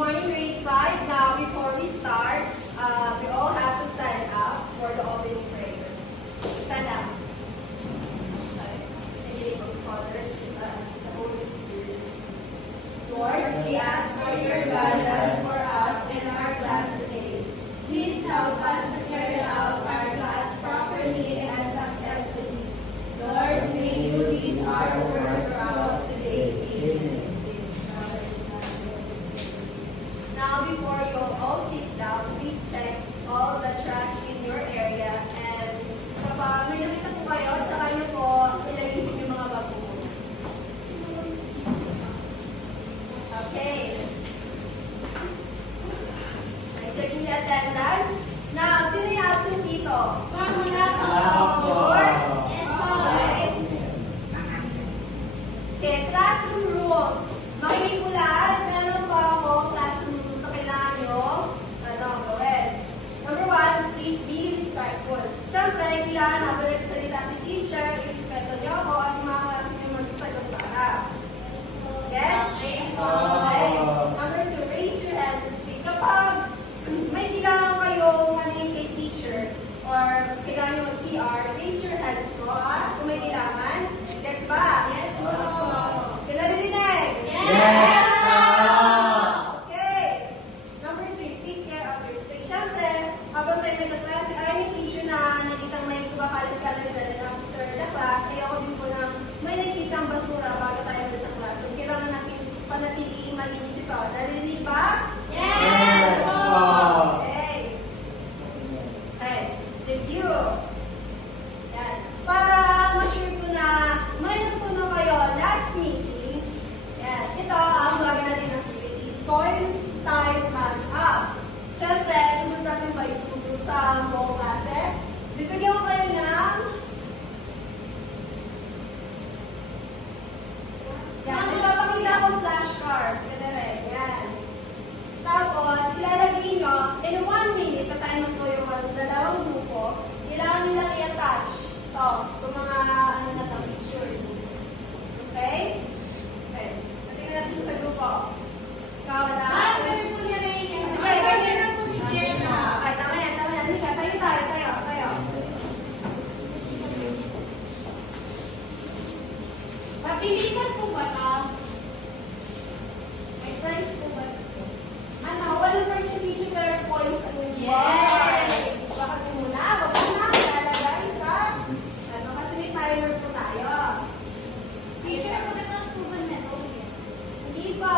morning, grade 5. Now, before we start, we all have to stand up for the opening prayer. Stand up. In the name of the Father, the Holy Spirit. Lord, we ask for your guidance for us in our class today. Please help us to carry out our class properly and successfully. Lord, may you lead our work throughout the day. Amen. Now, before you all sit down, please check all the trash in your area. And kapag may nakita po kayo, tsaka nyo po ilalisin yung mga bago. Okay. I'm checking the attendance. Now, sino yung absent dito? Okay, classroom rules. Makinig po lahat. Meron pa ako classroom rules na kailangan nyo gawin. Number 1, please be respectful. Siyempre, kailangan habang nagsalita si teacher, i-respeto nyo ako at mga klase nyo magsasagot sa harap. Yes? Okay. Number 2, raise your hand to speak. Kapag may kailangan kayong maningin kay teacher or kailangan nyo mag-CR, raise your hands po. Kung may kailangan. Gets ba? Yes? Sila narinig? Yes! Okay. Number 3, take care of your space. Siyempre, habang tayo nag-class, ay yung teacher na nakitang may kumakalit-kalit na after the class, ay ako din po na may nakikitang basura bago tayo sa class. So, kailangan natin panatiliing malinis ito. Narinig ba? Yes! Okay. Okay. Review. Yan. Para ma-sure ko na may natutunan kayo last meeting, yan. Ito ang gagawin natin activity. Soil type match up. Siyempre, tumunod natin ba ituturo sa buong klase? Bibigyan ko kayo ng yan. Ipapakita akong flashcards. Ganun yan. Tapos, ilalagay nyo, in 1 minute, patay mo po yung dalawang grupo, kailangan nilang i-attach ito, itong mga na ito, pictures. Okay? Okay. Patingin natin sa grupo. Ikaw na. Pwede po niya rin yung Sige, ganyan na po. Okay, tama yan, tama yan. Halika, tayo. Mapilitan po ba ito? May friends po ba? Ano, 1 each per points ang yung Yes! Bakit muna? Wag na, ilalagay sa ano, kasi may timer po tayo. Teacher, ako na lang po ba na ito? Hindi pa.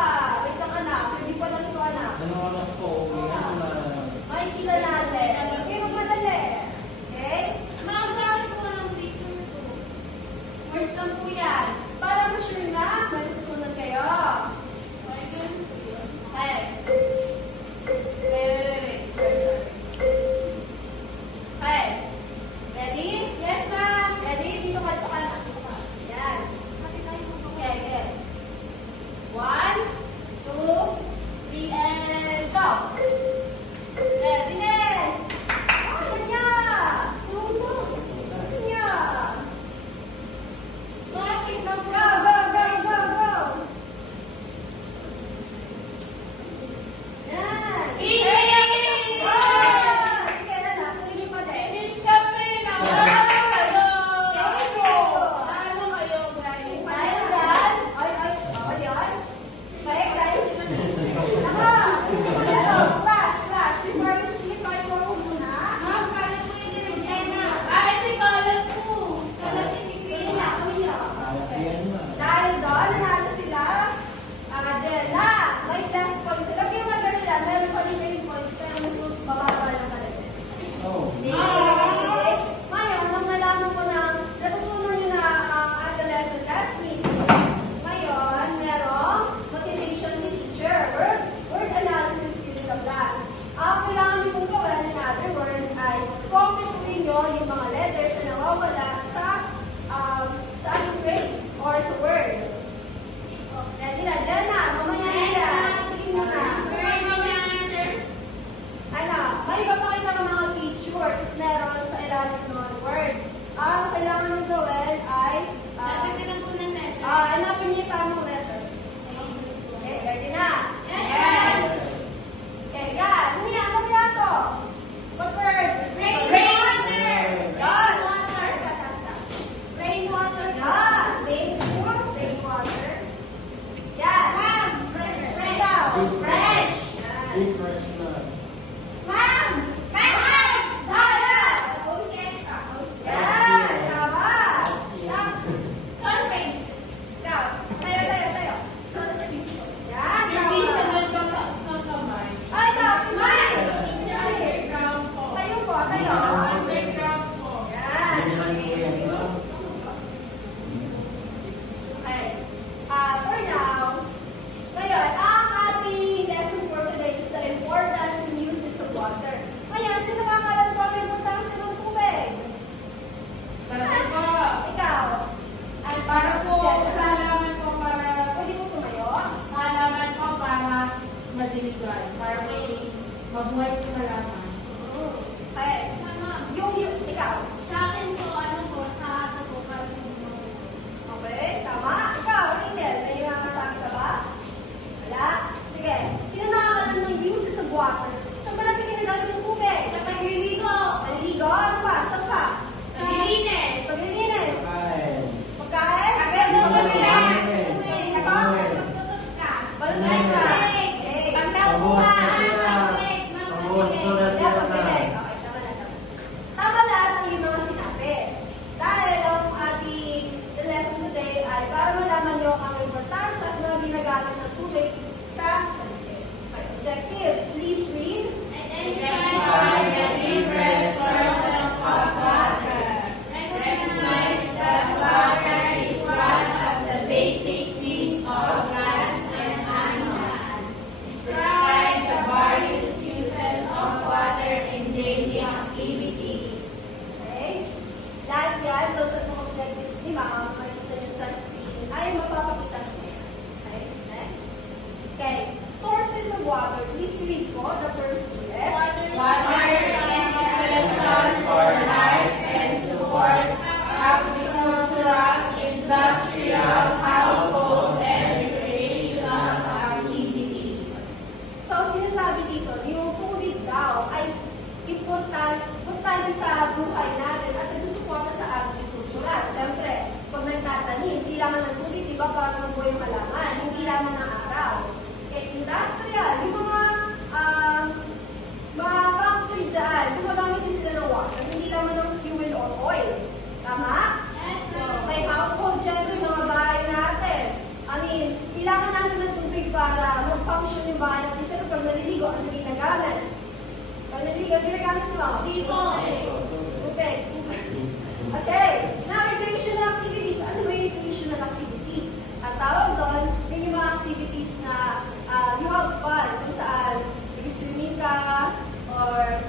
Fresh. Yan. Deep fresh na. Ma'am. Ma'am. Dapat. Yan. Tama. Surface. Ikaw. Tayo. So, yan. Division Tama. ng kamay. Ay, ikaw. Ma'am. Sorry. Underground po. Tayo po. Tayo. Underground po. Yan. Okay. For now, ngayon, ang ating lesson for today is the importance and uses of water. Ngayon, sino makakalam ko ang importansya ng tubig? Sabi po. Ikaw. Ay, Para po sa halaman po para Pwede mo tumayo? halaman po para madiligan. Para may mabuhay po halaman. Okay. Ikaw. Sa akin po, ano po, sa bukal po. Okay, tama. Ikaw, Angel, may sabi ka ba? Wala? Sige. Sino nakakalam ng uses of water? Saan ba natin ginagamit ng tubig? Sa pagliligo. Maliligo? Ano pa? Saan pa? Sa linis. Paglilinis? Kain. Pagkain? Ito? Balon ka? Okay. Pabuhos na sila. Pabuhos ko na Yeah, sila. pagkain. Okay, tama na. Tama lahat ng yung mga sinabi. Dahil ang ating lesson today ay para malaman nyo ang importansya at mga ginagamit ng tubig sa paligid. My objectives, please read. Identify the different sources of water. Recognize that water is one of the basic needs of plants and animals. Describe the various uses of water in daily activities. Okay? Lahat yan, so tatlong objectives ni Ma'am, makikita nyo sa screen, ay mapapakita nyo yan. Okay? Next. Okay. Sources of water. Please read po the first bullet. Water is essential for life and supports agricultural, industrial, household, and recreational activities. So, sinasabi dito, yung tubig daw ay importante sa buhay natin at nagsusuporta sa agricultural. Siyempre, pag nagtatanim, hindi lamang ng tubig, di ba, para mabuhay yung halaman, hindi lamang ng araw. Okay, industrial, yung mga factory dyan, gumagamit din sila ng water, hindi lamang ng fuel or oil. Tama? May household, siyempre, mga bahay natin. I mean, kailangan natin ng tubig para mag-function yung bahay natin. Siyempre, pag naliligo, ano ginagamit? Pag naliligo, ginagamit mo? Tubig. Okay. Now, recreational activities. Ano ba yung recreational activities? Ang tawag doon, yun yung mga activities na you have fun. Kung saan, nag-swimming ka, or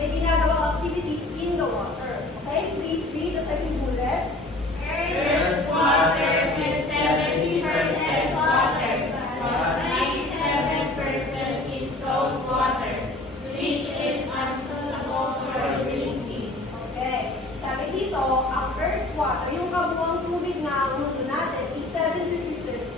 may ginagawang activities in the water. Okay? Please read the second bullet. Earth's water is 70% water, but 97% is salt water, which is unsuitable for drinking. Okay. Sabi dito, ang Earth's water, yung kabuang tubig na mundo natin, is 70%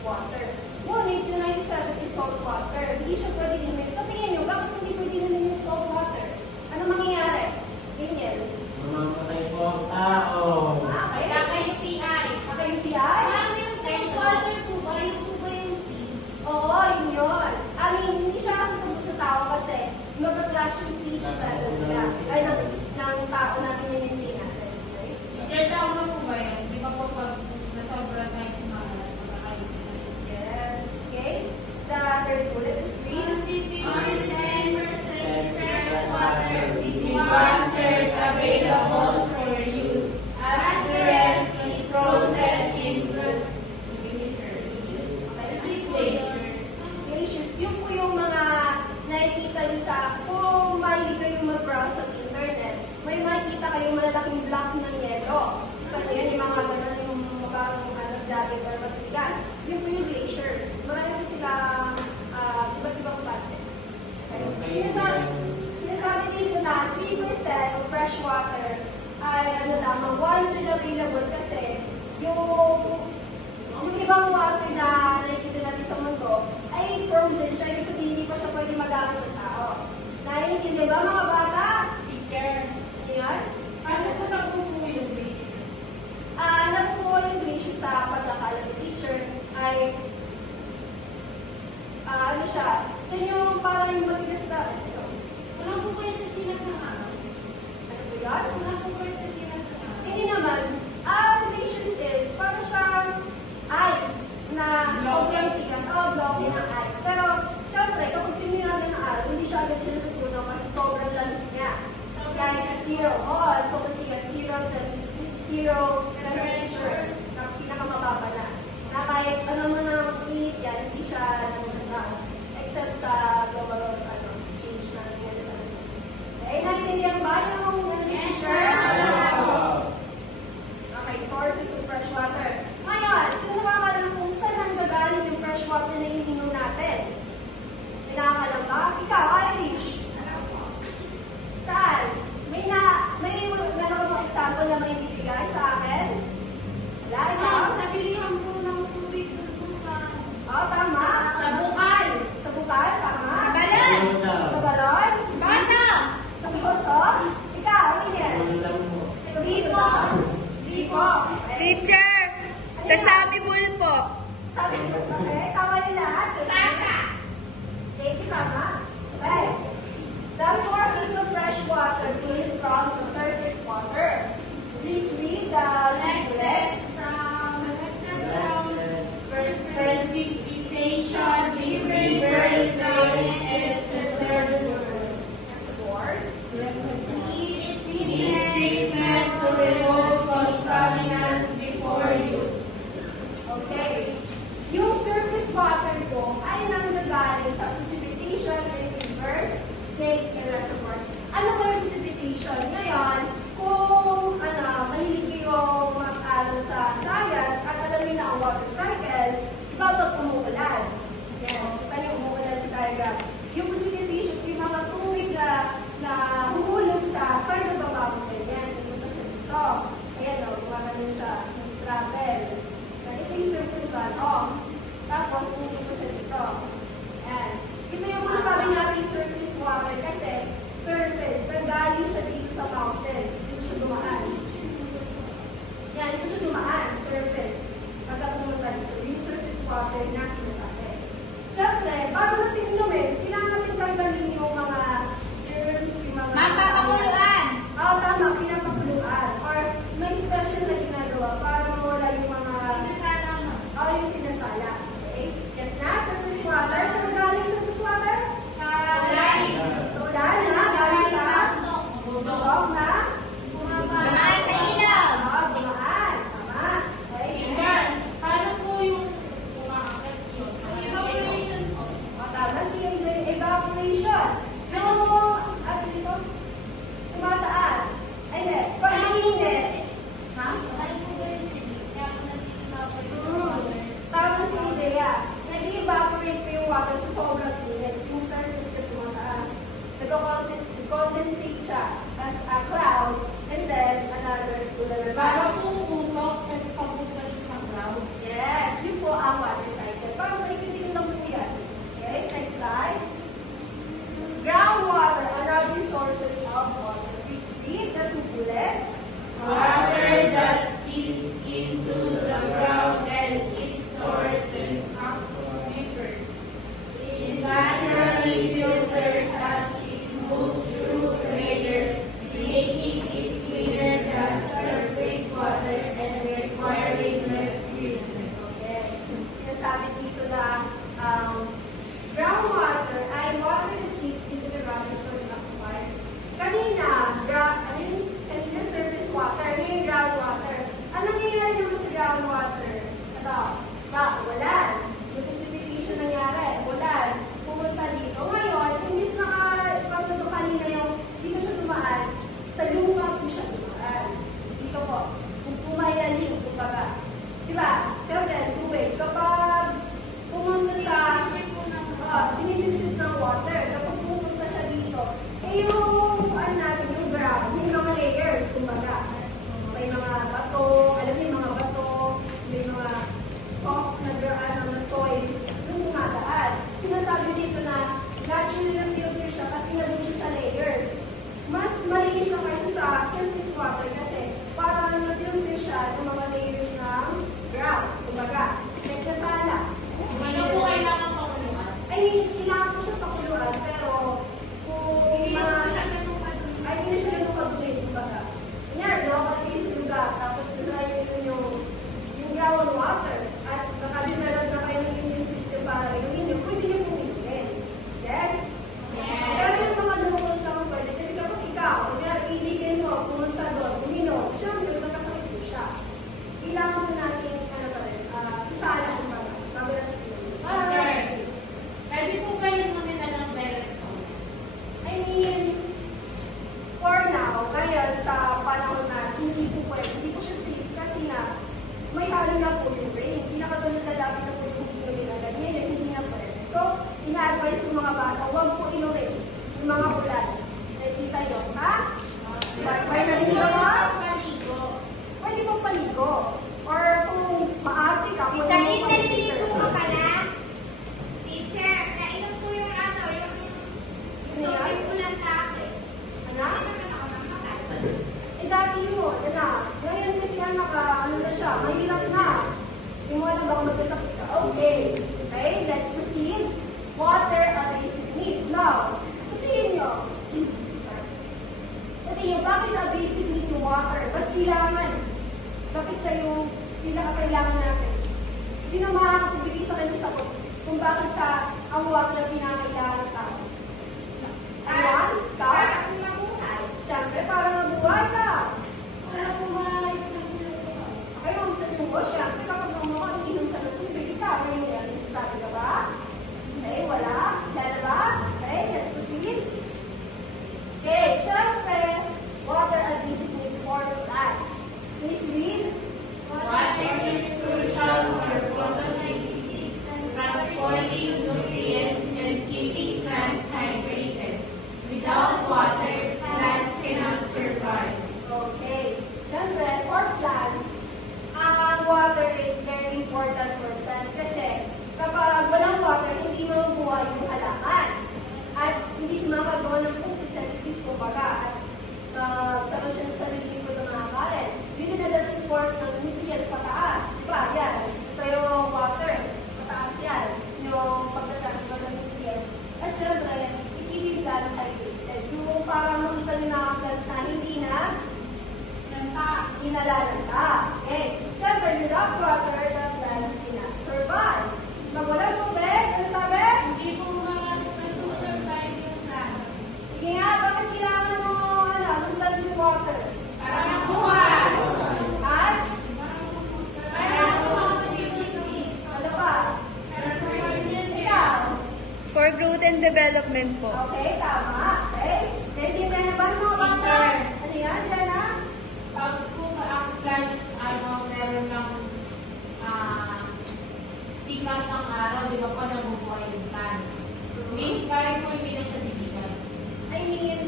water. Ngunit yung 97 is salt water. Hindi siya pwede inumin. Sa tingin nyo, bakit hindi pwede inumin yung salt water? Ano mangyayari? Ganyan. Mamamatay po ang tao. Okay. Kaka-UTI. Naka-UTI? Ma'am, yung salt water po ba? Yung po ba yung sea? Oo, yun yun. I mean, hindi siya kasi tungkol sa tao kasi mag-flash yung fish level nila. Ay, ng tao natin yung hindi natin. Okay? Teacher, tama po ba yan? Di ba po pag nasobra tayo kumalat, magkaka-UTI? Yes. Okay. The third bullet is read. 100% fresh water with 1/3 available for use, as the rest is frozen in Glaciers. Yun po yung mga nakikita nyo sa, kung mahilig kayo mag-browse sa internet, may makikita kayong malalaking block ng yelo. Kasi yan yung mga ganun yung mukhang jagged or matigas. Yun po yung glaciers. Marami po sila iba't ibang klase. Sinasabi dito na 3% of fresh water ay ano lamang 1/3 available kasi yung ibang water na nakikita natin sa mundo ay frozen siya, ibig sabihin hindi pa siya pwede magamit ng tao. Naiintindihan ba mga bata? Teacher, Ano yan? paano po nabubuo yung glacier? Nakukuha yung glacier sa pagkakala ng teacher ay ano siya, Siya yung parang yung matigas na. Wala po kayo sa sinas ng araw. Ano po yan? Wala po kayo sa sinas ng araw. Hindi naman. Relations is, parang siyang ice na sobrang tigas. Blocky ng ice. Pero, syempre, kapag siniramin ng araw, hindi siya agad siya natutunaw kasi sobrang lamig niya. Like zero. Sobrang tigas. Zero temperature na pinakamababa na. Na kahit ano man ang init yan, hindi siya natutunaw. Except sa global change na nangyari sa atin. Okay, naintindihan ba yung teacher? Okay, sources of fresh water. Ngayon, sino nakakalam kung saan ang gagaling yung fresh water na ininom natin? May nakakalam ba? Ikaw, Irish. Saan? May gano'n mga example na may bibigay sa akin? Wala, ikaw? Sa bilihan po ng tubig doon po sa... Tama. Sa bukal. Sa bukal, tama. Sa balon. Sa balon? Bata. Sa poso? Ikaw, Miguel. Sa Lipo. Lipo. Teacher, sa Sami Bull po. Sabi ko, okay, tama yung lahat. Saka. Thank you, Mama. Okay. The sources of fresh water is from the surface water. Please read the leaflet. From precipitation, rivers, lakes, and reservoirs. Source. Each treatment to remove contaminants before use. Okay. Yung surface water po ay nanggagaling sa precipitation in rivers, lakes, and reservoirs. Ano ba yung precipitation? Ngayon, kung mahilig kayo mag-alo sa science at alam niyo na ang water cycle, iba pag umuulan. Yan, kita niyo umuulan sa diagram. Yung precipitation, yung mga tubig na humulog sa side of the mountain. Yan, ito siya dito. Ayan o, gumagano siya, travel. Ito yung surface runoff. Tapos, pumunta siya dito. Ayan. Ito yung mga sabi natin surface water kasi surface, nagaling siya dito sa mountain. Dito siya dumaan. Yan, dito siya dumaan, surface. Pagka pumunta dito, yung surface water na sinasabi. Siyempre, bago natin inumin, kailangan natin tanggalin yung mga germs, yung mga... Mapapakuluan. Oo, tama, pinapakuluan. Or may special na ginagawa para mawala yung mga... Sinasala mo. yung sinasala. Okay? Yes na, surface water. Saan galing surface water? Sa ulan. Sa ulan, ha? Galing sa bubog na? Dumaan sa ilaw. Oo, dumaan. Tama. Okay? Yan. Paano po yung umakit yun? Evaporation po. O, tama. Evaporation. Yung, dito? Tumataas. Ay, hindi. Pag mainit. Ha? Paano po ba yung sige? Kaya po nag-evaporate yung water. Tama si Isaiah. Nag-evaporate pa yung water sa sobrang init. Yung surface na tumataas. Nag-condensate siya as a cloud and then another to the river. Para po umukok at pagbukas sa ground. Yes, yun po ang water cycle. Parang makikitin lang po yan. Okay, next slide. Groundwater, another sources of water. Please read the two bullets. Water that seeps into the ground and is stored in aquifers. It naturally filters as it moves through layers, making it cleaner than surface water and requiring less treatment. Okay. Sinasabi dito na groundwater ay water that seeps into the ground and stored in aquifers. Kanina surface water, yung groundwater. Ano nangyayari naman sa groundwater? Ito, ulan. Yung precipitation nangyari, ulan. Pumunta dito. Ngayon, imbis na pagdato kanina yung dito siya dumaan, sa lupa po siya dumaan. Dito po, kung pumayaling, kumbaga. Diba? Siyempre, two ways. Kapag pumunta sa sinisipsip ng water, kapag pumunta siya dito, yung natin, yung ground, may mga layers, kumbaga. May mga bato, alam mo yung mga bato, may mga soft na na soil, yung dumadaan. Sinasabi dito na naturally na filter siya kasi nandun siya sa layers. Mas malinis siya kasi sa surface water kasi parang na-filter siya ng mga layers ng ground, kumbaga. Nagkasala. Ano po kailangan pakuluan? Ay, kailangan ko siya po inumin. Yung mga ulan. Ready tayo, ha? May naliligawan? Pwede pong paligo. Or kung maarte ka, pwede Isa mo rin pang naliligo sister. ka pala. Teacher, nainom po yung ano, yung yan? ulan sa akin. Ano? Hindi naman ako namatay. Eh, dati yun, yan na. Ngayon kasi nga ano na siya, mahirap na. Hindi mo alam baka magkasakit ka. Okay. Okay, let's proceed. Water are a basic need. Now, sabihin nyo. Sabihin nyo, bakit a basic need yung water? Ba't kailangan? Bakit siya yung pinakakailangan natin? Sino makakapagbigay sa kanya sagot kung bakit sa ang water na pinakakailangan tao? Ayan? Ka? Para kung mabuhay. Siyempre, para mabuhay ka. Para buhay sa buhay. Ay, kung sa tubo, siyempre, kapag namuha, inom ka ng tubig, ikaw, may yan, sabi ka ba? Okay, wala. Dala ba? Okay, let's proceed. Okay, siyempre, water as basic need for plants. Please read. Water is crucial for photosynthesis, transporting nutrients, and keeping plants hydrated. Without water, plants cannot survive. Okay. Siyempre, for plants, ang water is very important for plants kasi kapag walang water, hindi mabubuhay yung halaman. At hindi siya makagawa ng photosynthesis, kumbaga. At karoon siya sa sarili ko ng mga current. Yun na transport ng nutrients pataas. Diba? Yan. Ito yung water. Pataas yan. Yung pagtatransfer ng nutrients. At syempre, ikibig plants hydrated. Yung parang makita nyo na ang plants na hindi na inalalanta. Okay. Siyempre, without water, the plants cannot survive. Pag walang tubig, ano sabi? Hindi po nagsusurvive yung plant. Sige nga, bakit kailangan mo, ng plants yung water? Para mabuhay. At, Para mabuhay. ano pa? Para mabuhay. Ikaw. For growth and development po. Okay, tama. Okay. Ready na ba mga bata? Ano yan, Jenna? Pag po ang plants, meron ng sikat ng araw, di ba po nabubuhay yung plant? May kaya po yung pinagsabihan. I mean,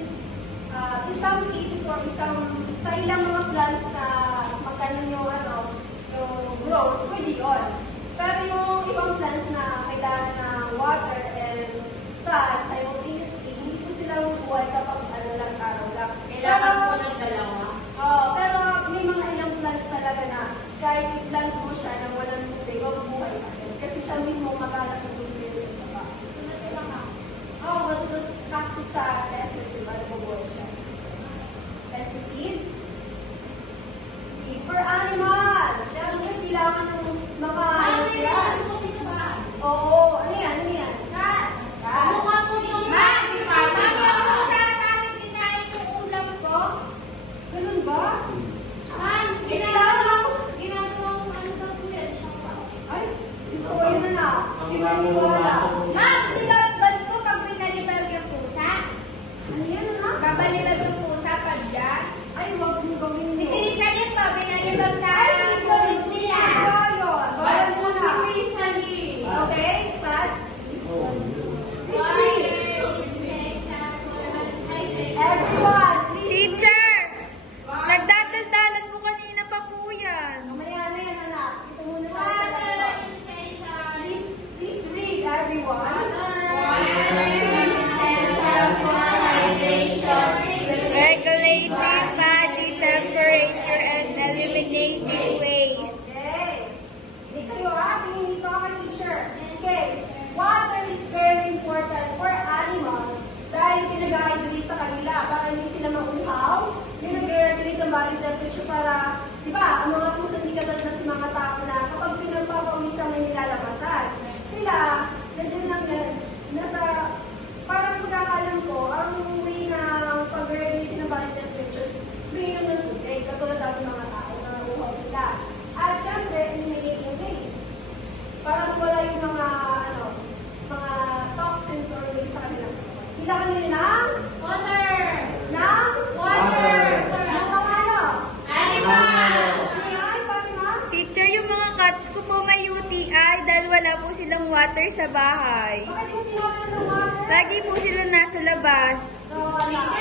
in some cases or sa ilang mga plants na magkano yung growth, pwede yun. Pero yung ibang plants na kailangan ng water and sun simultaneously, hindi po sila mabubuhay kapag lang araw lang. Kailangan po ng dalawa. Pero may mga ilang plants talaga na kahit i-plant mo siya nang walang tubig, mabubuhay ka rin. Kasi siya mismo magalang ng tubig sa baba. Oo, matutulog cactus sa desert, diba? Nabubuhay siya. Let's proceed. For animals, siyempre kailangan ng mga yan. Oo, ano yan? Ano yan? Cat. Mukha po yung Ganun ba? Ay, ito ko yun na. Hindi ko wala. Ano yan na? Ay, wag mo gawin mo. Okay, class. Everyone, please. Teacher! Nagdadaldalan mo kanina pa po yan. Mamaya na yan, anak. Ito muna tayo sa lesson. Please read, everyone. Regulating body temperature and eliminating waste. Okay. Hindi kayo tingin dito ka, teacher. Okay. Water is very important for animals dahil pinag-hydrate sa kanila para hindi sila mauhaw. Pinag-regulate ang body temperature para, di ba, ang mga puso hindi katulad ng mga tao na kapag pinagpapawisan may nilalabasan. Sila, nandiyan lang yan, nasa, parang pagkakalam ko, ang way na pag-regulate ng body temperature, bigyan ng tubig, katulad ng mga tao na uhaw sila. At syempre, eliminate yung waste. Para mawala yung mga, mga toxins or waste sa kanila. Kailangan nyo ng Water! ng Water. ng mga ano? Animal! Ano yan, Fatima? Teacher, yung mga cats ko po may UTI dahil wala po silang water sa bahay. Bakit yung tinapon ng water? Lagi po sila nasa labas. Nawawala.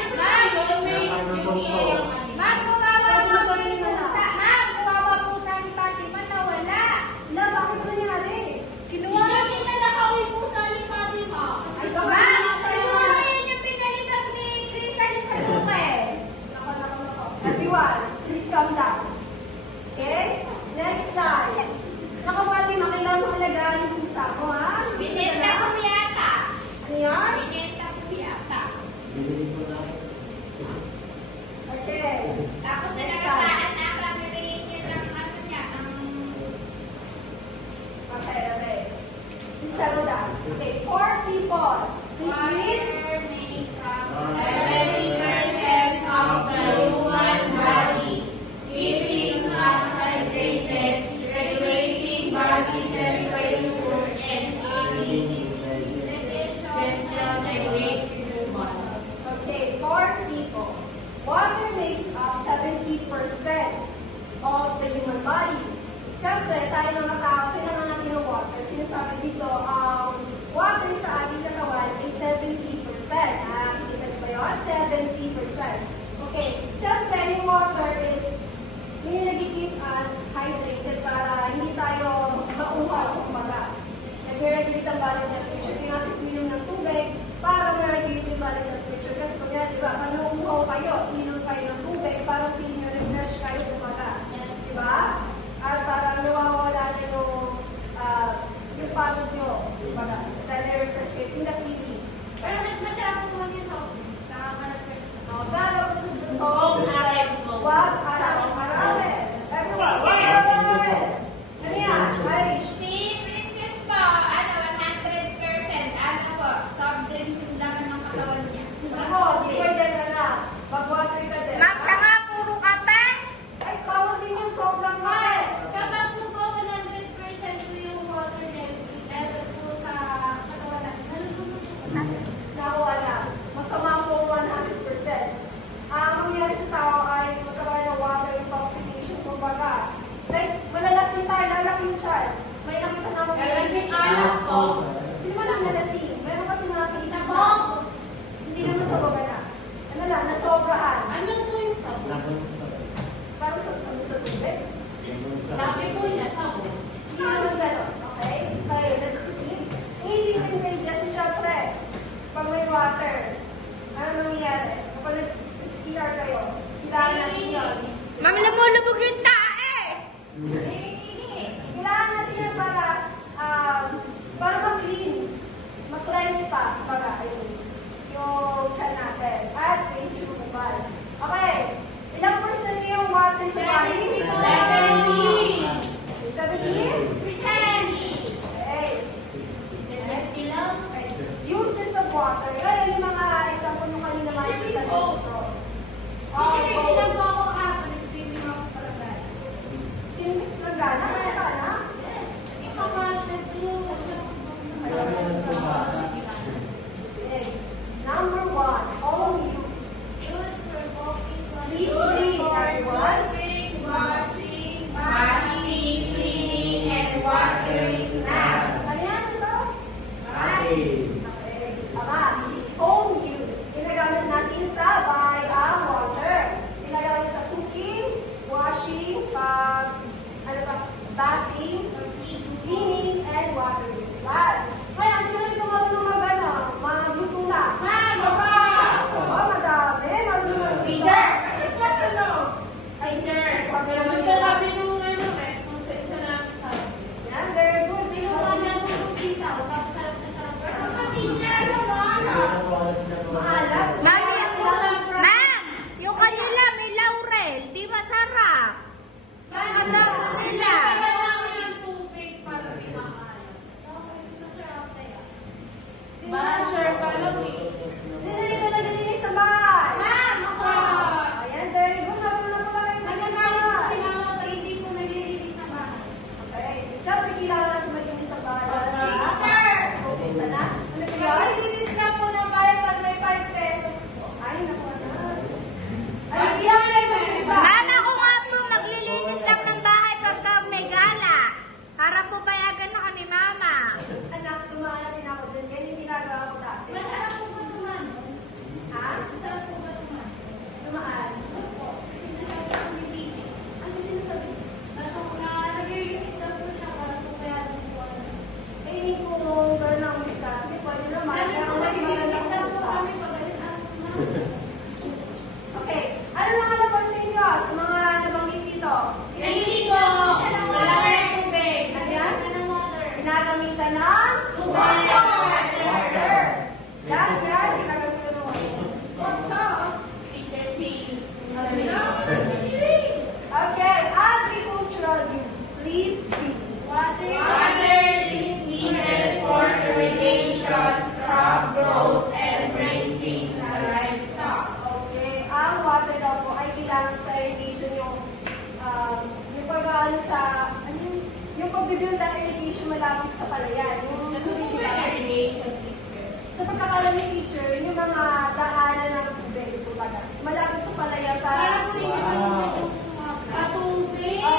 Ma'am, kawawa po kami puta. Ma'am, kawawa po tayo Fatima na wala. Na, bakit nangyari? Kinuha hindi na nakauwi po sa ni Fatima. Ay, Ma'am, bakit? kinuha ko yun yung pinalitan ni Crystal sa lupa eh. Nako. Everyone, please calm down. Okay? Next slide. Naku, Fatima, kailangan mo alagaan yung pusa mo, ha? Binenta ko yata. Ano yan? Binenta ko yata. Okay. Tapos nalagasaan na pamiliin yun ng ano niya, ng... Okay. Please settle down. Okay, 4 people. Please read. Water makes up 70% of the human body, keeping us hydrated, regulating body temperature, and aiding digestion and weight removal. Okay, 4 people. Water makes up 70% of the human body. Siyempre, tayo mga tao, kailangan natin ng water. Sinasabi dito, water sa ating katawan ay 70%. Kita niyo ba yun? 70%. Okay, siyempre, yung water is yung nag-keep us hydrated para hindi tayo mauhaw, kumbaga. Nag-regulate ang body temperature. Kaya natin uminom ng tubig para ma-regulate yung body temperature. Kasi pag yan, diba, pag nauuhaw kayo, uminom kayo ng tubig, para feeling na refresh kayo, kumbaga. Diba? At para nawawala na yung pagod nyo, kumbaga. Dahil na-refresh kayo, yung na-feeling. Pero mas masarap po mo yung soft drinks. Nakaka-refresh. Pero gusto Kung ayaw ko. wag araw-araw. Everyone, wag araw-araw. Ano yan? Irish. Si Princess po, 100%, po, soft drinks yung laman ng katawan niya. Ako, di pwede ka na. Mag-water ka din. Ma'am, siya nga puro kape. Ay, bawal din yung sobrang Ma'am, kape. kapag po 100% po yung water level po sa katawan natin, nalulunod siya. Nawala. Masama po 100%. Ang mangyayari sa tao ay magkaroon ng water intoxication. Kumbaga, like, malalasing tayo, lalaking child. May nakita na ako. Lalaking alak po. Hindi mo lang nalasing. Meron kasi nakita sa Sabog. Hindi naman sa baga. Ano lang, nasobrahan. Ano po yung sabog? Parang sa tubig. Sabi po niya, sabog. Hindi naman gano'n. Okay? Okay, let's proceed. Hindi rin indigestion, syempre. Pag may water, ano nangyayari? Kapag nag-CR kayo, kailangan natin yun. Ma'am, lumulubog yung tae. Kailangan natin yan para mag-cleanse. Mag-cleanse pa. Para, ayun. Yung chan natin. At cleanse yung bukal. Okay. Ilang percent yung water sa body? 70? Okay. Uses of water. Yan yung mga example nung kanina makikita dito. Sino gusto ng gana? Kaya ka na? Okay. kailangan sa, ano yung pag-build ng irrigation malapit sa palayan. Yung sa pagkakalam ni teacher, yung mga daanan ng tubig, kumbaga. Malapit sa palayan para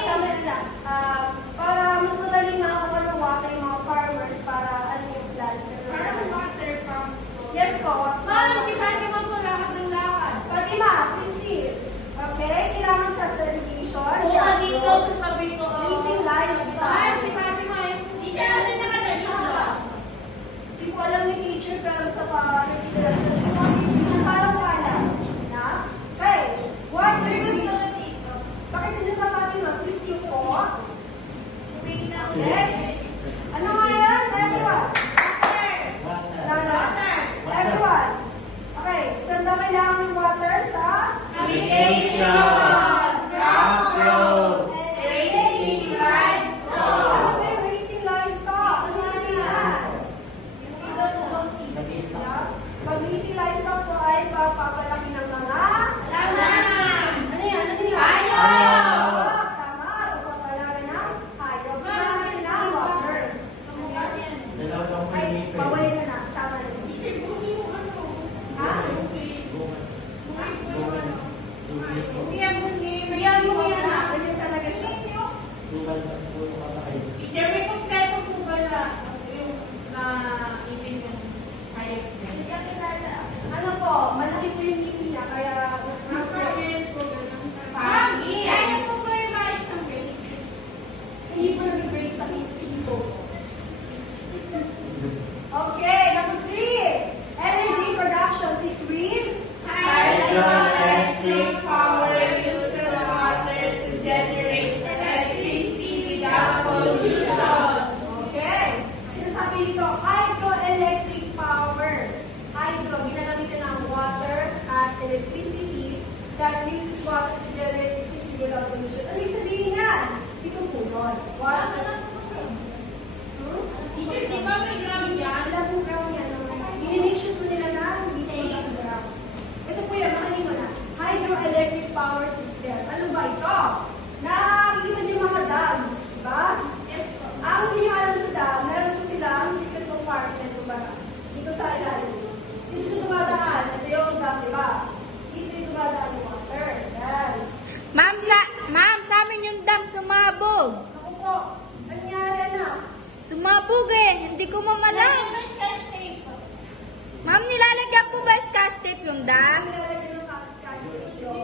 tama nila. Para mas madaling makakuha ng water yung mga farmers para ano yung plants. Yes po. Fatima, please. Okay, kailangan siya sa irrigation. Raising livestock. Hindi ko alam ni teacher pero sa teacher parang wala. Na? Okay. What is it? Bakit nandiyan pa Fatima? Please you po. Okay. Ano nga yan? Everyone. Everyone. Okay. Saan daw kailangan ng water sa? Raising livestock. Ano sabihin yan? Pag-raising livestock po ay papapalaki ng mga ano yan? Ano yan? Tama. Papapalaki ng hayop. Papalaki ng water. Ay, bawal na na. Tama na. Ha? Iyan mo yan na. Ganyan talaga siya. Ano po, malaki po yung ngipin niya, kaya hindi po nag-brace sa ngipin ko. Okay, number 3. Energy production. Please read. Hydroelectric power uses water to generate electricity without pollution. Okay. Sinasabi dito, hydroelectric power. Hydro, ginagamitan ng water at electricity that uses water to generate electricity without pollution. Ano yung sabihin nga? Ito po nun. Water. Ilang po ground yan? Dinimation po nila na hindi po ilang ground. Ito po yan, makaling mo na. Hydroelectric power system. Ano ba ito? Nakakita niyo mga dam, diba? Ang hindi nyo alam sa dam, meron po sila ang secret compartment, kumbaga. Dito sa ilalim. Dito siya dumadaan. Ito yung dam, diba? Dito yung dumadaan yung water. Yan. Ma'am, sa amin yung dam sumabog. Ako po, nangyari na. Sumabog eh, hindi ko mamalang. Ma'am, nilalagyan po ba scotch tape yung dam? Nilalagyan ng catch yun.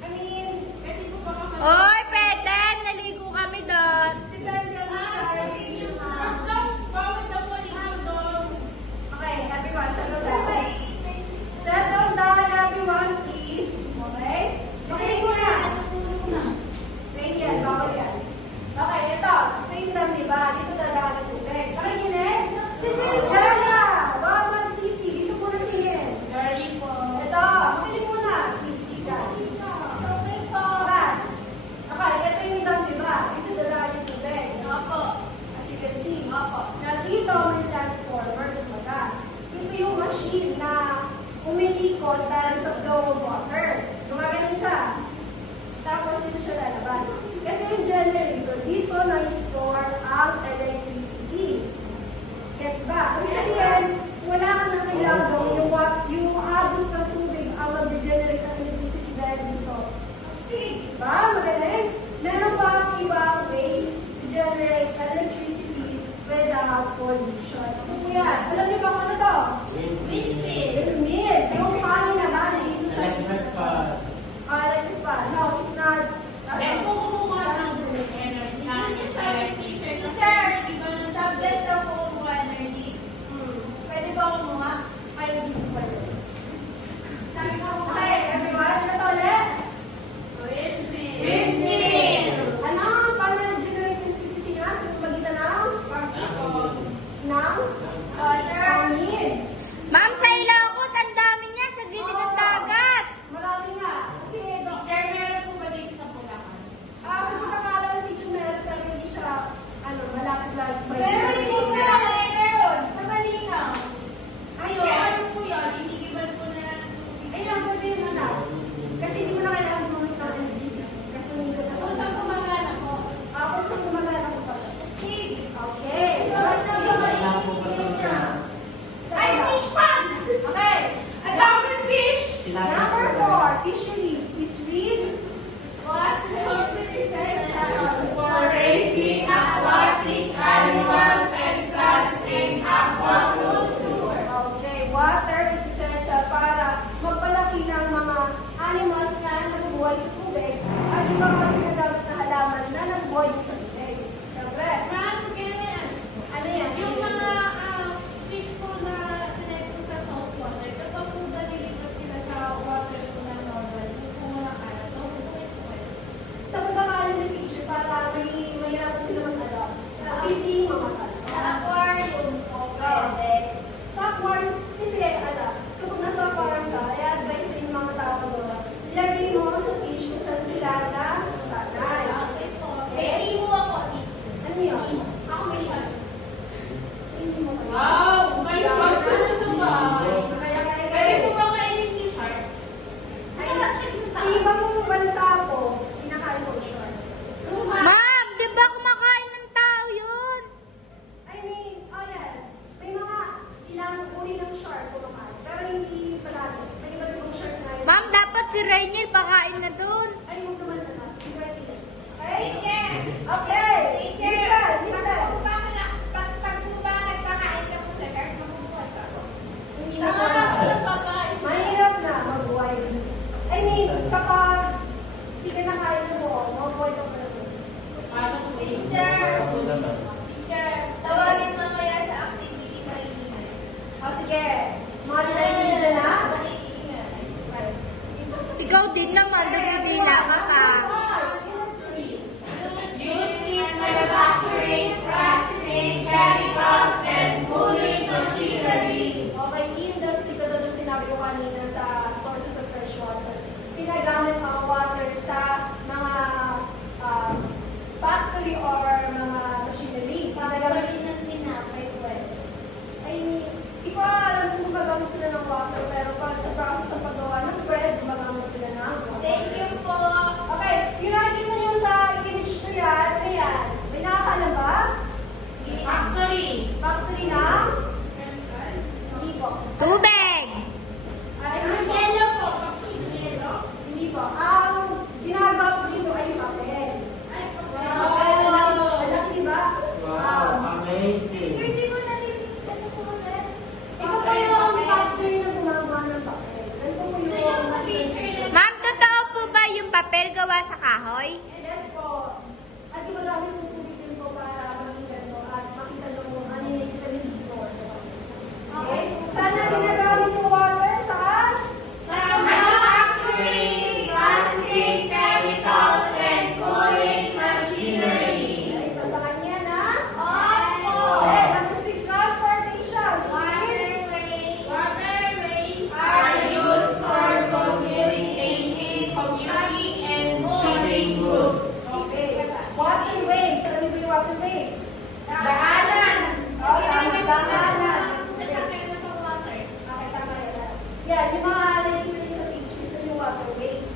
I mean, Oy, pwede, naligo kami doon. depende mo sa irrigation na. Okay, everyone, settle down. Settle down, everyone, please. Okay? Makinig mo na. Wait yan, bawal yan. Okay, ito. Ito yung dam, diba? Dito dadaan ng tubig. Pakikinig? Jaya! Bawal City. Dito po natingin. Ito, makinig mo na. Please, guys. Pass. Okay, ito yung dam, diba? Dito dadaan ng tubig. As you can see. Na dito may transformer, kumbaga. Ito yung machine na umiikot dahil sa flow of water. Gumagano siya. Tapos dito siya lalabas. Ito yung generator. Dito na-store ang electricity. Gets ba? Kung sabihin, wala ka na kailangan gawin yung agos ng tubig ang mag-generate ng electricity dahil dito. Diba? Magaling. Meron pa ang ibang ways to generate electricity without pollution. Ano po yan? Alam niyo ba kung ano to? Windmill. Yung paano naman dito sa Electric fan. electric fan. No, it's not. Ay, hindi ko pwede. Okay, everyone. Ano to ulit? Ano? Paano na-generate electricity nga? Sa pamagitan ng? Ng? Hangin. fisheries. Please read. Water is essential For raising aquatic animals and plants in aquaculture. Okay, water is essential para magpalaki ng mga animals na nabubuhay sa tubig at yung mga ginagamit na halaman na nabubuhay sa tubig. Siyempre, Ma'am, ganyan. ano yan? Yung mga fish po na sinay po sa salt water, kapag po ba nilipas sila sa water po na normal, kung po walang alat, no? Sa pagkakalan ng teacher, para mahirapan sila mag-alam. Kasi hindi mamatay. aquarium po, Sa aquarium, kasi kapag nasa aquarium ka, ay advice sa inyong mga tao doon, ilagay mo sa fish kung saan sila na sanay. Imo ako, Ano yun? ako may shot. Hindi mo kayo. Wow! May shot sila sa bahay. Kaya Pwede po ba kainin yung shark? sa ibang bansa po, kinakain ko short. Ma'am, di ba kumakain ng tao yun? I mean, oh yes, may mga ilang uri ng shark kumakain. Pero hindi palagi. May iba't ibang shark na yun. Ma'am, dapat si Rainier pakain na dun. Ay, huwag naman na lang. Pwede. Okay? Teacher! Okay! Teacher! Listen! Pag po ba nagpakain ka po sa shark, mabubuhay ka po? Hindi na po. Mahirap na mabuhay. I mean, kapag hindi ka nakain ng buo, mabuhay ka pa naman. Paano po? Teacher! Teacher, tawagin mamaya sa activity maingay. O sige, mga nilagay na. Ikaw din naman, dumidila ka pa. Used in manufacturing, processing, chemicals, and cooling machinery. Okay, industry ka doon sinabi ko kanina sa sources of fresh water. Pinagamit ang water sa mga factory or mga machinery. Pinagamit ng tinapay, pwede. I mean, di ko alam kung gumagamit sila ng water, pero pag sa process ng paggawa ng bread, gumagamit sila ng water. Thank you po. Okay, yung nakikita nyo sa image na yan, ayan. May nakakala ba? Factory. Factory ng? Hindi po. Tubig! Ay, Ang yellow po. Yellow? hindi po. Ang ginagawa ko dito ay papel. Ay, Wow! Alam, di ba? Wow, amazing. Hindi ko siya ito po yung factory na gumagawa ng papel. Ganito po So, yung yung picture na Ma'am, totoo po ba yung papel gawa sa kahoy? yes po. At di ba dami po tubig din po para makita nyo at makita nyo kung ano yung nakikita nyo sa store. Okay? Sana ginagamit yung water saan? sa manufacturing, processing, chemicals, and cooling machinery. Ay, tatangan niya na. Opo. Okay, number 6, transportation. Waterways are used for communicating, and moving goods. Okay. Waterways. Alam niyo ba yung waterways? Daanan. Oh, daanan. Sasakyan na pang water. Okay, tama yan. Yan, yung mga nakikita niyo sa pictures sa yung waterways.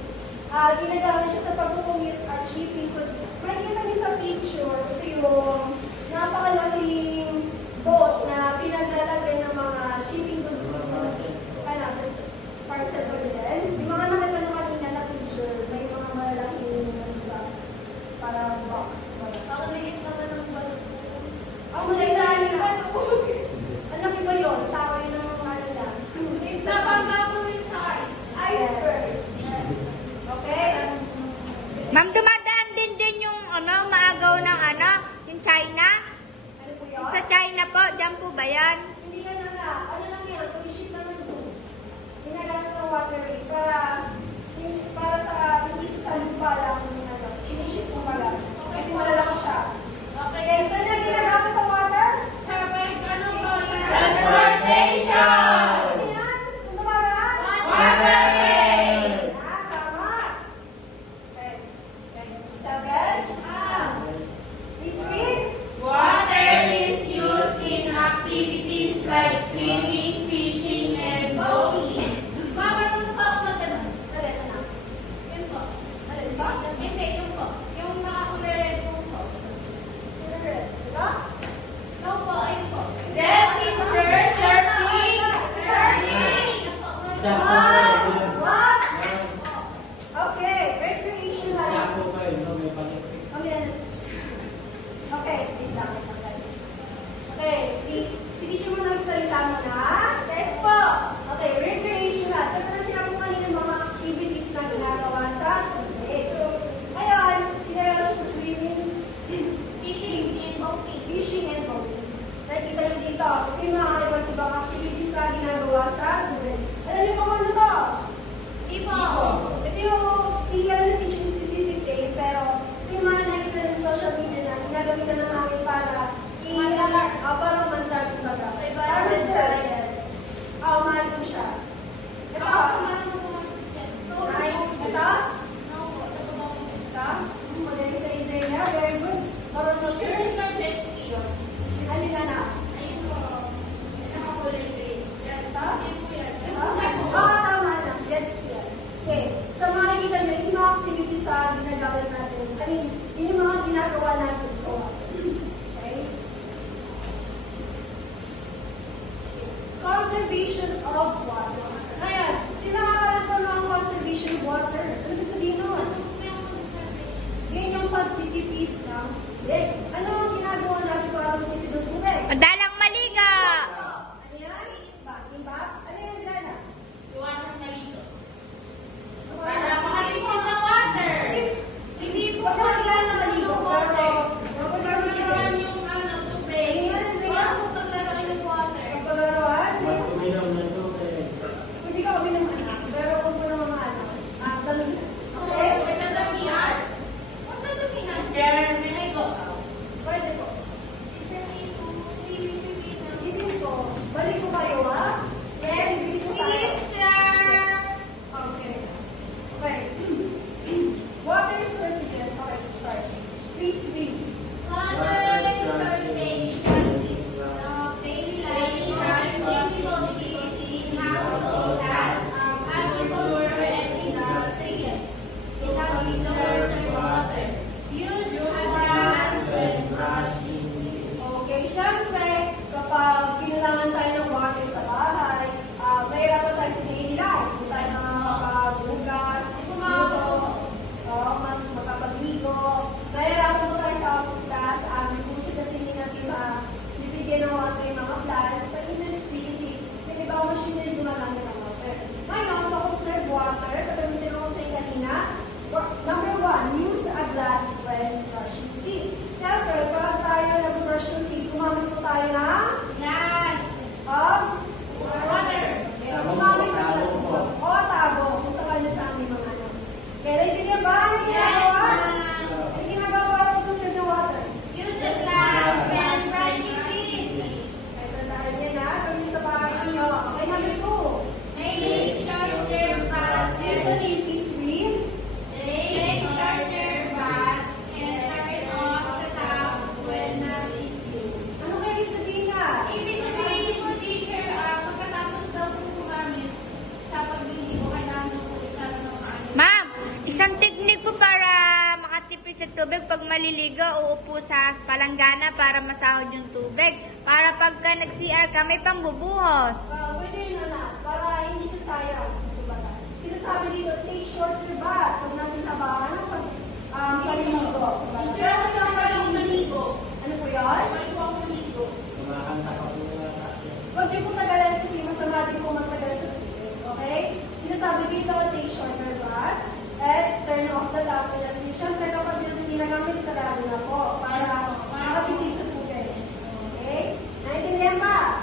Ginagamit siya sa pag-commute at shipping goods. Makikita niyo sa picture yung napakalaking boat na pinaglalagay ng mga shipping goods. Parcel ko din. Yung mga nakita nyo kanina na picture, may mga malalaking parang box. Ang liit naman ng balut. Ang malalaking balut. Ang laki ba yun? Tao yun ng mga nila. Cruise. Sa pagkakawin sa Iceberg. Okay? Ma'am, dumadaan din yung maagaw ng yung China? Ano po yun? Sa China po, dyan po ba yan? Hindi ka na nga. Ano lang yan? Pag-ship naman goods. Ginagamit ng waterways para sa hindi sa lupa lang siniship mo pala. Kasi malalaki siya. Okay, saan na ginagamit ang water? Sa ano po? Transportation! Ano yan? Saan lumaga? Waterways! Tama. Okay. 7. Please read. Water is used in activities like swimming, fishing, and boating. Marunong po ako magtanong. Dali, anak. Yun po. Dali, diba? Hindi, yun po. Yung mga kulay red puso. Diba? No po, ayun po. Red picture, surfing. Stop. What? na ginagawa sa tubig. Alam niyo kung ano to? Ipo. Ito yung hindi ka lang teaching specific day, pero yung mga nakita ng social media na ginagamitan na namin para para mandag kumbaga. Para ma-style. Mahal ko siya. Ito. Ito? Magaling sa Isaiah. Very good. Marunong sir. Alin na na? Tama na. Yes, yes. Okay. Sa mga nakikita nyo, yung mga activities sa ginagawa natin, I mean, yun yung mga ginagawa natin. So, okay? Conservation of water. Ayan, sinakalan ko ng conservation of water. Ano ba sabihin nun? Yan yung pagtitipid ng tubig. Ano ang ginagawa natin para magtitipid ng tubig? Madalang maligo. Ano yan? Iba? Ano yan dyan? Para makaligo ng water. Hindi po Huwag naman sila sa maligo. water. Pero, Paglaruan yung tubig. Wala po paglaruan yung water. pagpalaruan, Mag-uminom ng tubig. pwede ka uminom anak. Pero kung mo naman ano, tanong na. Okay? May nadamihan. Huwag nadamihan. There, may naigo. Pwede po. Ibig ko. Balik ko kayo, ha? Yes, ibig ko tayo. Okay. Okay. Water shortages. Okay, start. Please read. Okay, syempre, kapag kailangan tayo ng water sa bahay, mahirapan tayo sa daily life. Kung tayo makakabugas, makapagligo, mahirapan po tayo sa pagbugas, sa aming puso kasi hindi natin bibigyan ng water yung mga plants sa industry kasi yung ibang machinery gumagamit ng water. Ngayon, to conserve water, katamitin ako sa kanina, number 1, use a glass when brushing teeth. Siyempre, kapag tayo nag-brush ng teeth, gumamit po tayo ng water. Gumamit ng glass o tabo kung sa kanya sa aming mga anak. Kaya naiintindihan ba? Ano ginagawa? Ano ginagawa para mag-conserve ng water? Kaya tandaan niya na, kami sa bahay niyo. Okay, number 2. Listening, please read. Ano kayo ibig sabihin na? Ma'am, isang teknik po para makatipid sa tubig pag maliligo, uupo sa palanggana para masahod yung tubig. Para pagka nag-CR ka, may pangbubuhos. Pwede yun na, para hindi siya sayang. Kumbaga. Sinasabi dito, take shorter baths. Huwag natin tabangan ng paliligo. Pero ano yung paliligo? Ano po yun? Sumakanta ka po na Huwag niyo po tagalan kasi masama din po magtagal sa tubig. Okay? Sinasabi dito, take shorter baths and turn off the tap and at syempre kapag hindi nagamit, sarado na po para makatipid sa tubig. Okay? Naintindihan ba?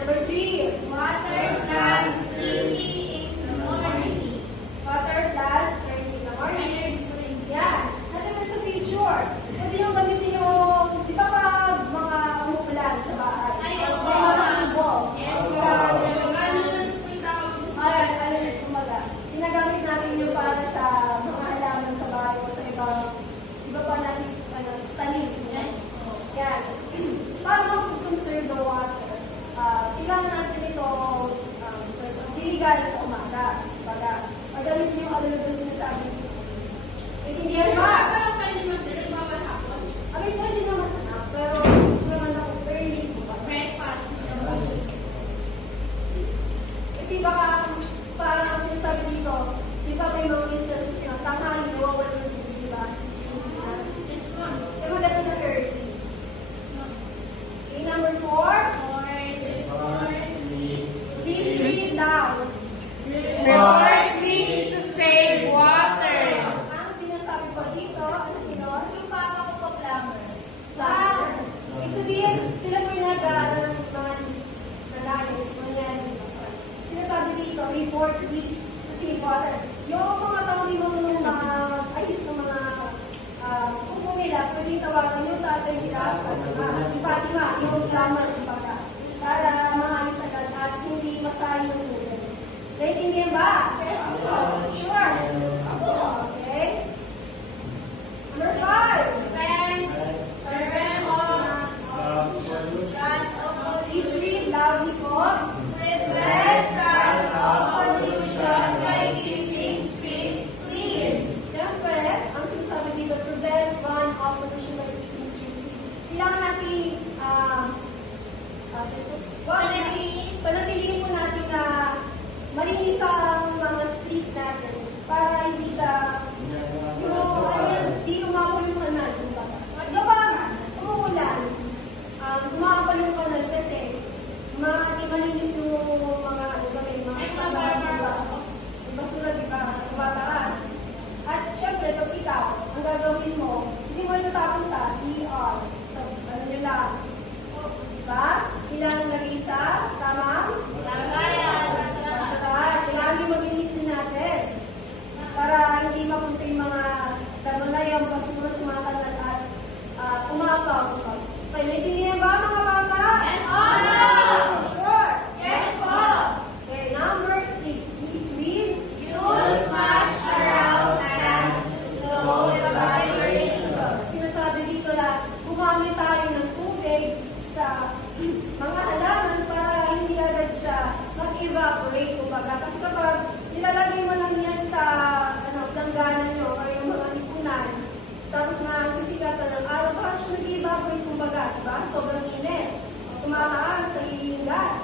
Number 3. Water plus early in the morning. Yan. Natin mo sa picture. Pwede yung gamitin yung, di ba pag mga umuulan sa bahay? May mga tubo. Alert, kumaga. Ginagamit natin yung para sa mga halaman sa bahay o sa iba pa natin tanim. Yan. Para mag-conserve the water, kailangan natin ito diligan sa umaga. Magamit niyo yung alulod na sinasabi ko. Intindihan ba? Abay, pwede naman anak, pero gusto naman ako early. Kasi baka, parang ang sinasabi dito, di ba may mga instances na tanghali, nawawala ng tubig, di ba? Kaya maganda na early. Okay, number 4. Please read down. Ang sinasabi ko dito, ano yun? Yung papa ko plumber. Ibig sabihin, sila po yung nag-aaral ng mga needs. for 2 weeks to save water. Yung mga tao di ayos ng mga kung nila, pwede tawagan yung tatay nila at Fatima, yung drama ng bata para maayos agad at hindi masayang yung tubig. Naiintindihan ba? Sure. Okay. Number 5. Friends, servant of God of Please read loudly po. prevent crowd of pollution by keeping streets clean. Siyempre, ang sinasabi dito, prevent run of pollution by keeping streets clean. Kailangan natin, panatiliin po natin na malinis ang mga street natin para hindi siya, hindi umapol yung kanan. Diba? Umuulan. Umapol yung kanan kasi malinis yung mga basura, diba? Mataas. At syempre, pag ikaw, ang gagawin mo, hindi mo natapon sa CR. So, ano nyo lang. Diba? Kailangan lagay sa tamang basura. Kailangan din maglinisin natin para hindi mapunta yung mga gano'n na yung basura sumakalat at umapaw. Okay, naiintindihan ba mga bata? Yes, po. Sure. Yes, po. Okay, number 6. Please read. Use much around plants to slow evaporation. Sinasabi dito na gumamit tayo ng tubig sa mga halaman para hindi agad siya mag-evaporate. Kumbaga, kasi kapag nilalagay mo lang yan sa langganan nyo o yung mga lipunan, tapos masisikatan ng araw, baka siya nag-evaporate kumbaga, diba? Sobrang init. Tumataas sa yung gas.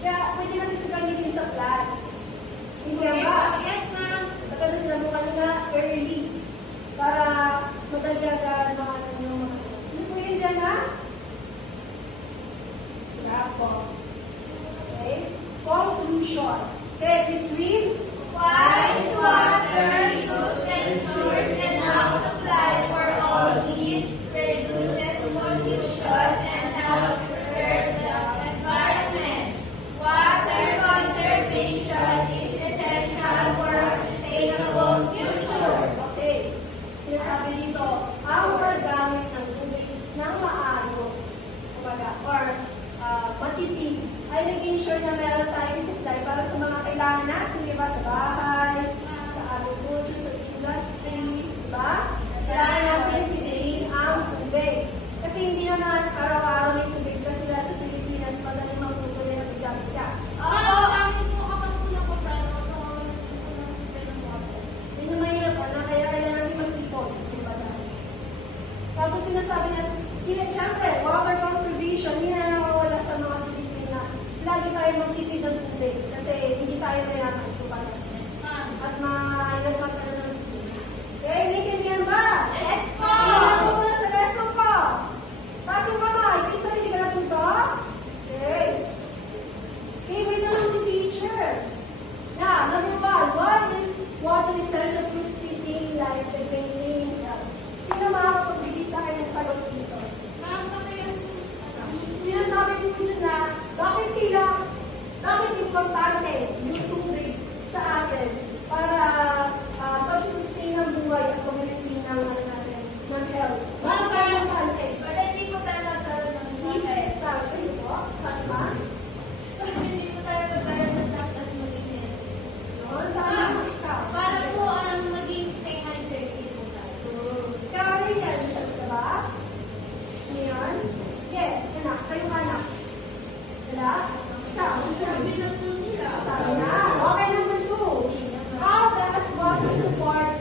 Kaya pwede natin siya gamitin sa plants. Hindi ba? Yes, ma'am. Katulad sila mo kanina, early. Para magdagdagan mga yung mga. Ano po yun dyan, ha? Bravo. Okay? Conclusion. Okay, please read. Wise water used ensures enough supply for all needs, reduces pollution, and helps preserve the environment. Water conservation is essential for a sustainable future. Okay. Sinasabi dito, ang paggamit ng tubig ng maayos, kumbaga, or matipid, ay naging sure na meron tayong supply para sa mga kailangan natin, di ba? Sa bahay, sa agriculture, sa industry, di ba? Kailangan natin piliin ang tubig. Kasi hindi naman araw-araw may tubig kasi lahat sa Pilipinas, madaling magtuto yan at bigamit ka. Oo, sa amin po kapag po napaprano, Yun yung mahirap na kaya natin mag-ipon, di ba? Tapos sinasabi natin, siyempre, water conservation, hindi na nawawala sa mga Pilipina. Lagi tayo magtitid ng tubig kasi hindi tayo mayaman. At mahirap magkaroon ng tubig. Okay, naiintindihan ba? Yes po! Tingnan mo muna sa lesson ko. Taas yung kamay. Isa, hindi ka napunta? Okay. Okay, wait na lang si teacher. Now, number 1, what is water essential for speaking, life, and maintaining health? Sino makakapagbigay sa akin ng sagot dito? Sinasabi ko dyan na, bakit importante yung tubig sa atin para pag-sustain ang buhay at pag-maintain ng natin ng health. Bakit tayo importante? Pero hindi ko tayo magkaroon ng Isip tayo ito, Fatma. Hindi ko tayo magkaroon ng tapos mag-init. Noon, tama ikaw. Para po maging stay hydrated po tayo. Kaya yan, diba? Ngayon, yes, anak, kayo anak. Diba? Sabi na po nila. Sabi na. Okay, number 2. How does water support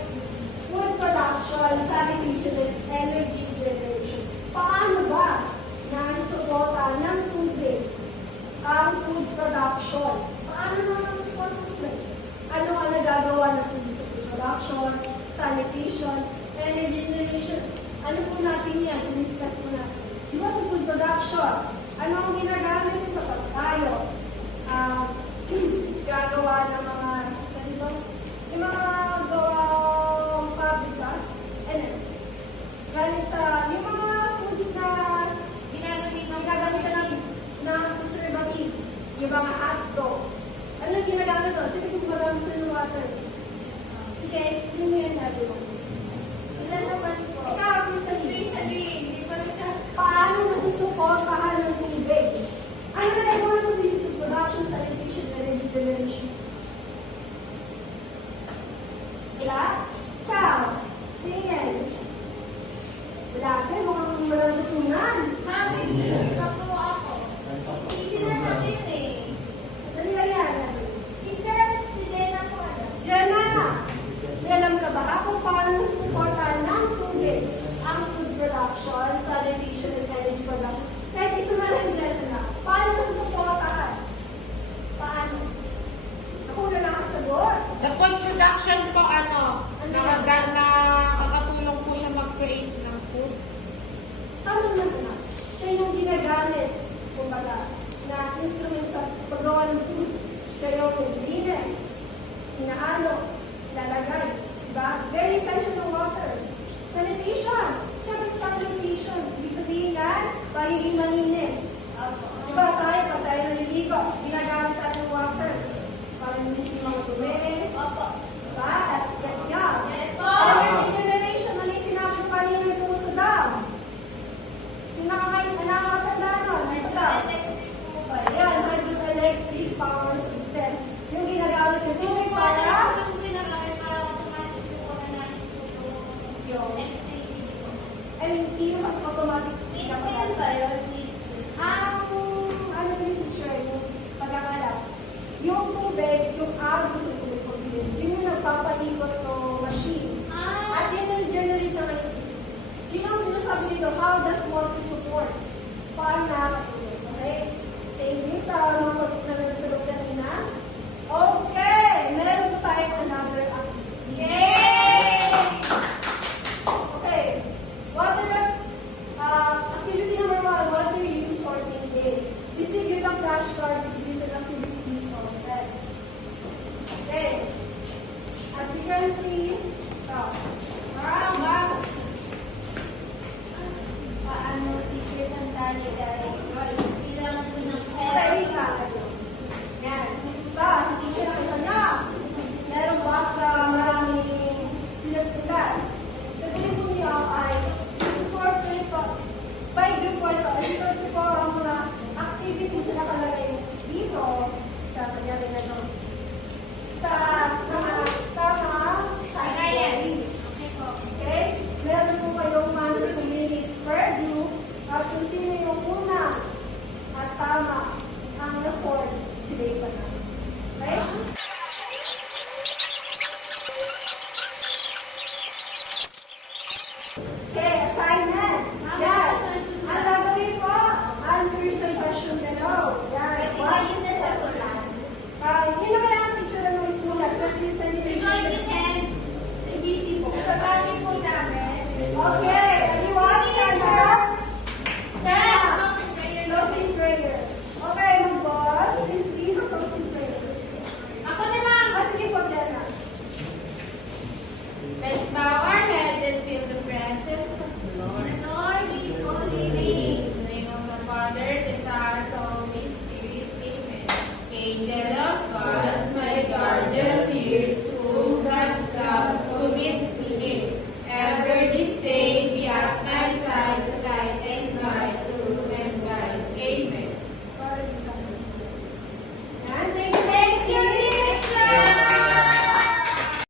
food production, sanitation, and energy generation? Paano ba nasusuporta ng tubig ang food production? Paano naman nasusupport ng tubig? Ano ang nagagawa ng tubig sa food production, sanitation, energy generation? Ano po natin yan? I-discuss po natin. Diba sa food production? Ano ang ginagamit nito pag tayo? Gagawa ng mga, ganito, yung mga gawang pabrika, galing sa, yung mga foods na ginagamitan ng preservatives, yung mga hotdog. Ano yung ginagamit doon? Sino yung gumagamit sa water? Sige, explain mo yan natin. Ilan naman po? Ikaw, Crystal. Hindi pa rin kasi. Paano nasusuportahan ng tubig? Ano na ito ng basic production, sanitation, and regeneration? Wala? Ikaw? Tingin. Wala kayo, mukhang walang natutunan. Mami, ito po ako. Hindi na natin eh. Dali yan. Teacher, si Dena po ano? Jenna, may alam ka ba kung paano nasusuportahan ng tubig ang food production, sanitation, and energy production? Kahit isa na lang Jenna, paano nasusuportahan? Paano? Ako na lang ang sagot. The food production po, nakakatulong po siya mag-create ng food. Tama naman na. Siya yung ginagamit, kumbaga, na instrument sa paggawa ng food. Siya yung linis, hinahalo, lalagay. Diba? Very essential ng water. Sanitation. Siyempre sanitation. Ibig sabihin yan, pagiging malinis. Diba tayo, pag tayo naliligo, ginagamit tayo ng water. Para linis yung mga dumi. Opo. Diba? Yes, yeah. Yes po. Regeneration, ano yung sinabi ko kanina yung tungkol sa dam? Yung nakakatanda nun, sa dam. Electric po ba? Ayan, hydroelectric power system. Yung ginagamit ng tubig para Yung ginagamit para automatic po na natin po yung electricity po. I mean, yung automatic Hindi po yan ba yun? ang ano yung teacher, yung pagkakala, yung tubig, yung agos ng tubig pag-bilis, yun yung nagpapalikot ng machine. At yun yung generate ng electricity. Yun ang sinasabi nito, how does water support? Paano nakakatulog? Okay? Thank you sa mga pagkakala na nasagot kanina. Okay! Meron pa tayong another activity. Yay! Okay. Activity number 1, what do you use for day? Distribute ang flashcards to different activities of that. Okay. As you can see, box. Paano teacher ng dali-dali? Kailangan po ng help. Ready ka. Yan. Diba? Si teacher nakita niya. Merong box sa maraming sinusulat. Gagawin po niya ay sort ko ito. By group po ito. Sort ko po ang mga activities na nakalagay dito. Sa kanyari na ito. Sa Kagayan. Okay po. Okay? Meron po kayong 1 to 2 minutes per group at kung sino yung una at tama ang na-sort, sila yung panalo. Okay?